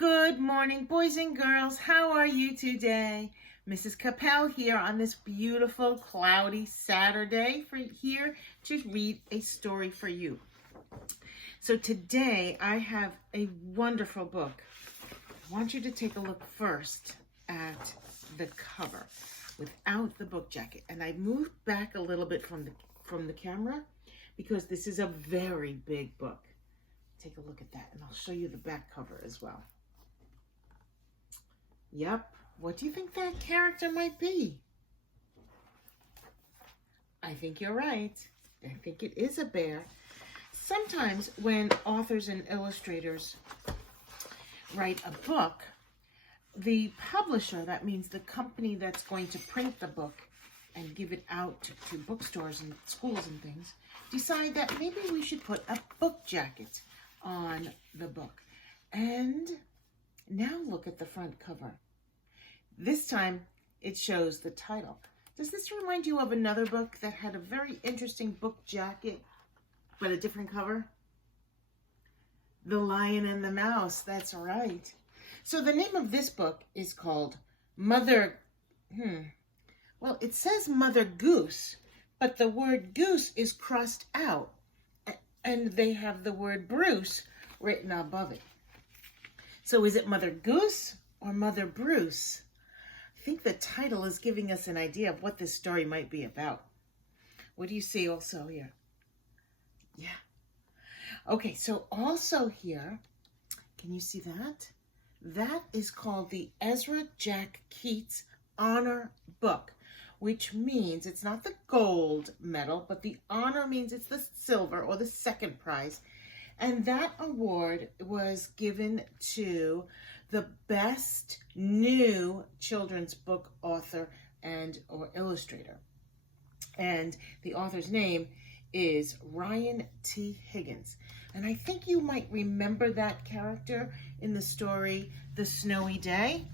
Good morning, boys and girls. How are you today? Mrs. Kappel here on this beautiful, cloudy Saturday here to read a story for you. So today I have a wonderful book. I want you to take a look first at the cover without the book jacket. And I moved back a little bit from the camera because this is a very big book. Take a look at that, and I'll show you the back cover as well. Yep, what do you think that character might be? I think you're right. I think it is a bear. Sometimes when authors and illustrators write a book, the publisher, that means the company that's going to print the book and give it out to bookstores and schools and things, decide that maybe we should put a book jacket on the book. And now look at the front cover. This time it shows the title. Does this remind you of another book that had a very interesting book jacket but a different cover? The Lion and the Mouse, that's right. So the name of this book is called well, it says Mother Goose, but the word goose is crossed out, and they have the word Bruce written above it. So is it Mother Goose or Mother Bruce? I think the title is giving us an idea of what this story might be about. What do you see also here? Yeah. Okay, so also here, can you see that? That is called the Ezra Jack Keats Honor Book, which means it's not the gold medal, but the honor means it's the silver or the second prize. And that award was given to the best new children's book author or illustrator. And the author's name is Ryan T. Higgins. And I think you might remember that character in the story, The Snowy Day.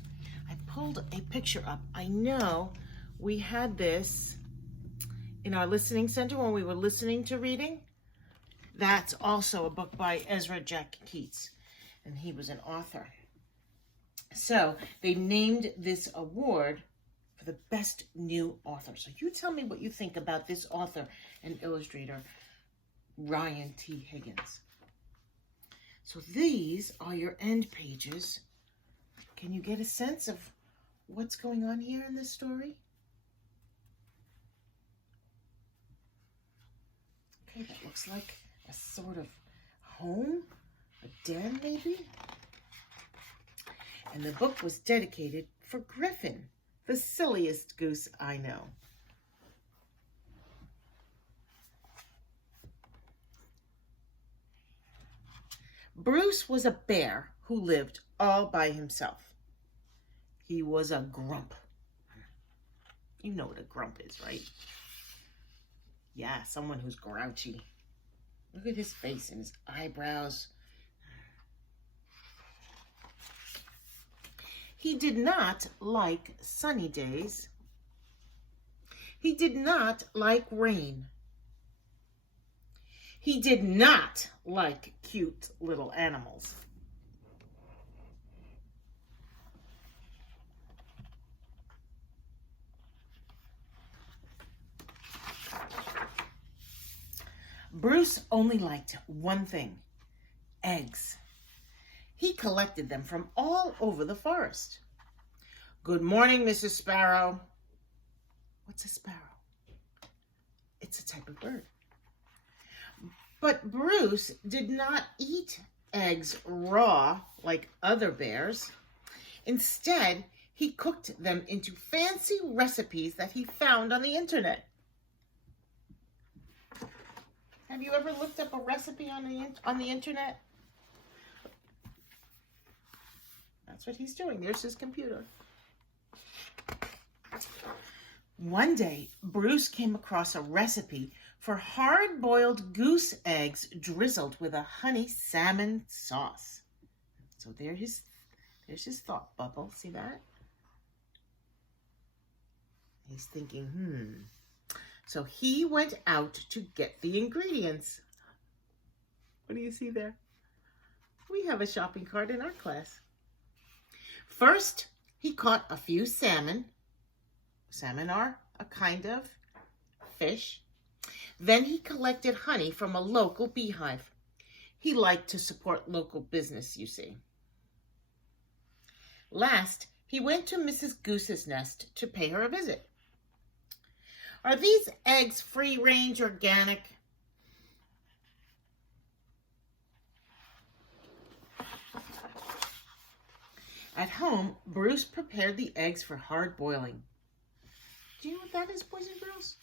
I pulled a picture up. I know we had this in our listening center when we were listening to reading. That's also a book by Ezra Jack Keats, and he was an author. So they named this award for the best new author. So you tell me what you think about this author and illustrator, Ryan T. Higgins. So these are your end pages. Can you get a sense of what's going on here in this story? Okay, that looks like a sort of home, a den maybe. And the book was dedicated for Griffin, the silliest goose I know. Bruce was a bear who lived all by himself. He was a grump. You know what a grump is, right? Yeah, someone who's grouchy. Look at his face and his eyebrows. He did not like sunny days. He did not like rain. He did not like cute little animals. Bruce only liked one thing: eggs. He collected them from all over the forest. Good morning, Mrs. Sparrow. What's a sparrow? It's a type of bird. But Bruce did not eat eggs raw like other bears. Instead, he cooked them into fancy recipes that he found on the internet. Have you ever looked up a recipe on the internet? That's what he's doing. There's his computer. One day, Bruce came across a recipe for hard-boiled goose eggs drizzled with a honey salmon sauce. So there's his thought bubble. See that? He's thinking, So he went out to get the ingredients. What do you see there? We have a shopping cart in our class. First, he caught a few salmon. Salmon are a kind of fish. Then he collected honey from a local beehive. He liked to support local business, you see. Last, he went to Mrs. Goose's nest to pay her a visit. Are these eggs free-range organic? At home, Bruce prepared the eggs for hard boiling. Do you know what that is, boys and girls?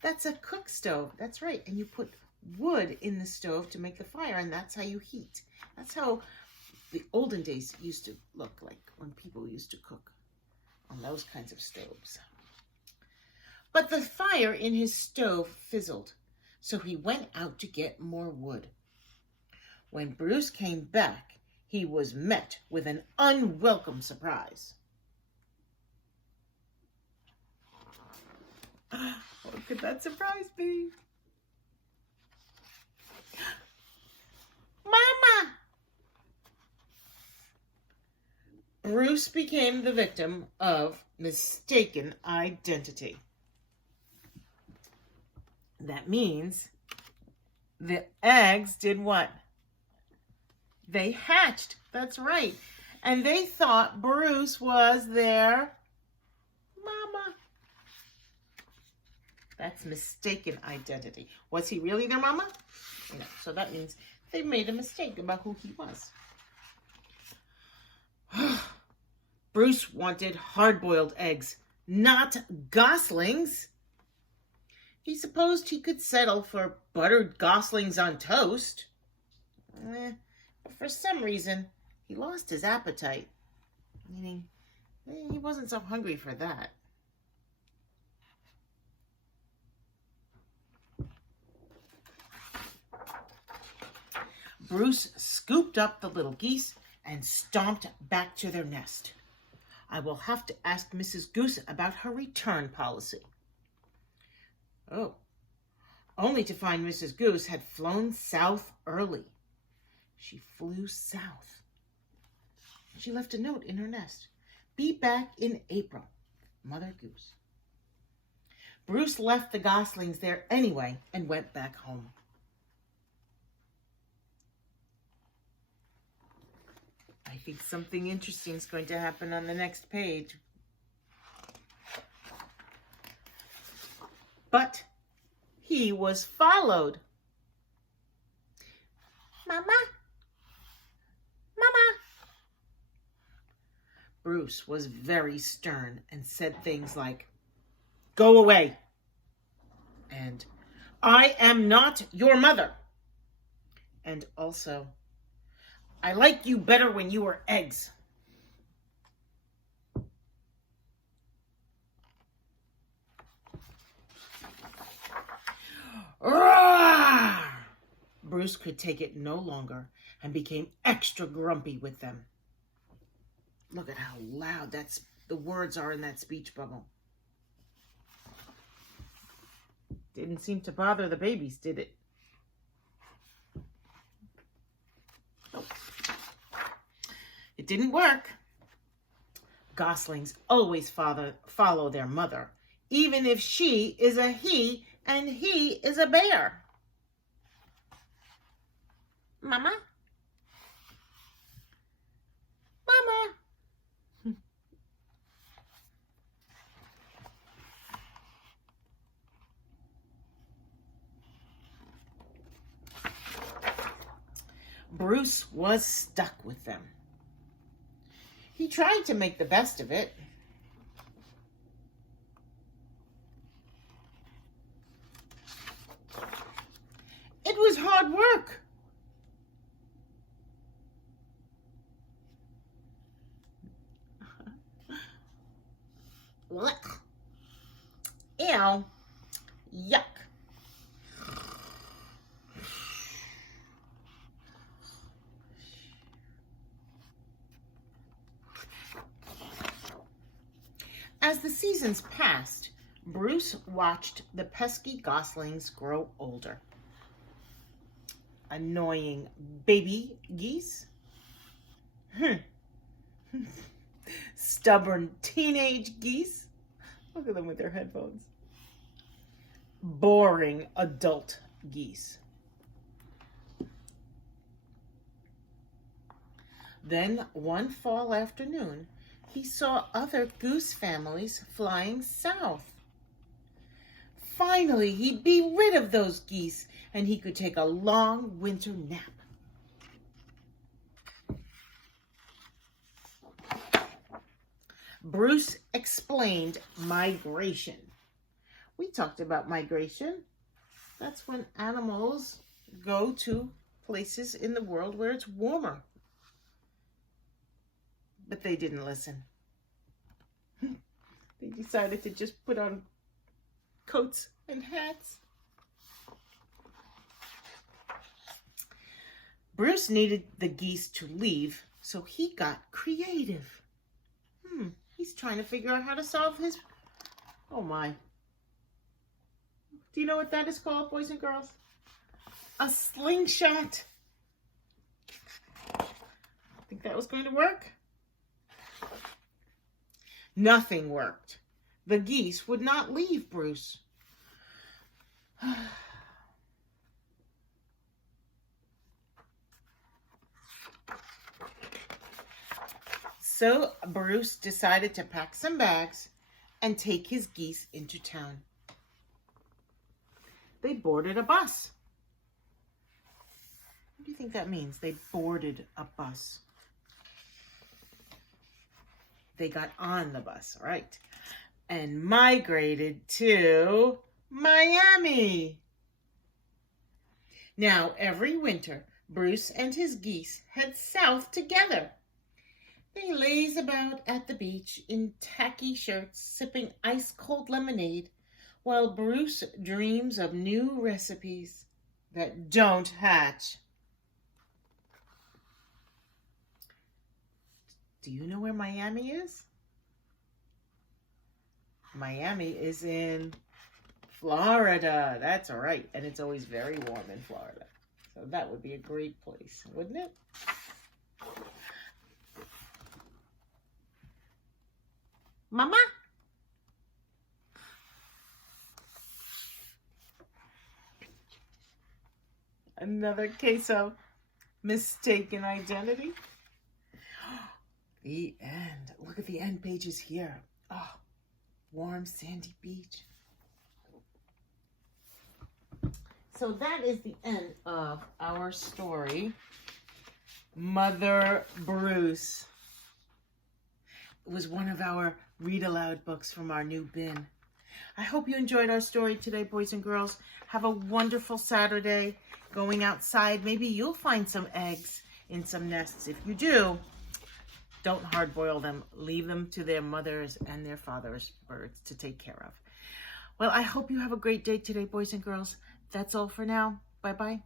That's a cook stove. That's right. And you put wood in the stove to make the fire, and that's how you heat. That's how the olden days used to look like when people used to cook on those kinds of stoves. But the fire in his stove fizzled, so he went out to get more wood. When Bruce came back, he was met with an unwelcome surprise. What could that surprise be? Mama! Bruce became the victim of mistaken identity. That means the eggs did what? They hatched. That's right. And they thought Bruce was their mama. That's mistaken identity. Was he really their mama? No. So that means they made a mistake about who he was. Bruce wanted hard-boiled eggs, not goslings. He supposed he could settle for buttered goslings on toast. But for some reason, he lost his appetite. Meaning, he wasn't so hungry for that. Bruce scooped up the little geese and stomped back to their nest. I will have to ask Mrs. Goose about her return policy. Oh, only to find Mrs. Goose had flown south early. She flew south. She left a note in her nest. Be back in April, Mother Goose. Bruce left the goslings there anyway and went back home. I think something interesting is going to happen on the next page. But he was followed. Mama? Mama? Bruce was very stern and said things like, go away. And I am not your mother. And also, I like you better when you were eggs. Roar! Bruce could take it no longer and became extra grumpy with them. Look at how loud the words are in that speech bubble. Didn't seem to bother the babies, did it? Nope. It didn't work. Goslings always follow their mother, even if she is a he and he is a bear. Mama? Mama? Bruce was stuck with them. He tried to make the best of it. It was hard work. Ew. Yuck. As the seasons passed, Bruce watched the pesky goslings grow older. Annoying baby geese. Stubborn teenage geese. Look at them with their headphones. Boring adult geese. Then, one fall afternoon, he saw other goose families flying south. Finally, he'd be rid of those geese, and he could take a long winter nap. Bruce explained migration. We talked about migration. That's when animals go to places in the world where it's warmer. But they didn't listen. They decided to just put on coats and hats. Bruce needed the geese to leave, so he got creative. He's trying to figure out how to solve his... Oh my. Do you know what that is called, boys and girls? A slingshot. Think that was going to work? Nothing worked. The geese would not leave Bruce. So Bruce decided to pack some bags and take his geese into town. They boarded a bus. What do you think that means? They boarded a bus. They got on the bus, right? And migrated to Miami. Now, every winter, Bruce and his geese head south together. They laze about at the beach in tacky shirts, sipping ice-cold lemonade, while Bruce dreams of new recipes that don't hatch. Do you know where Miami is? Miami is in Florida. That's right. And it's always very warm in Florida. So that would be a great place, wouldn't it? Mama? Another case of mistaken identity. The end. Look at the end pages here. Oh, warm sandy beach. So that is the end of our story, Mother Bruce. It was one of our read aloud books from our new bin. I hope you enjoyed our story today, boys and girls. Have a wonderful Saturday going outside. Maybe you'll find some eggs in some nests. If you do, don't hard boil them. Leave them to their mothers and their fathers' birds to take care of. Well, I hope you have a great day today, boys and girls. That's all for now. Bye-bye.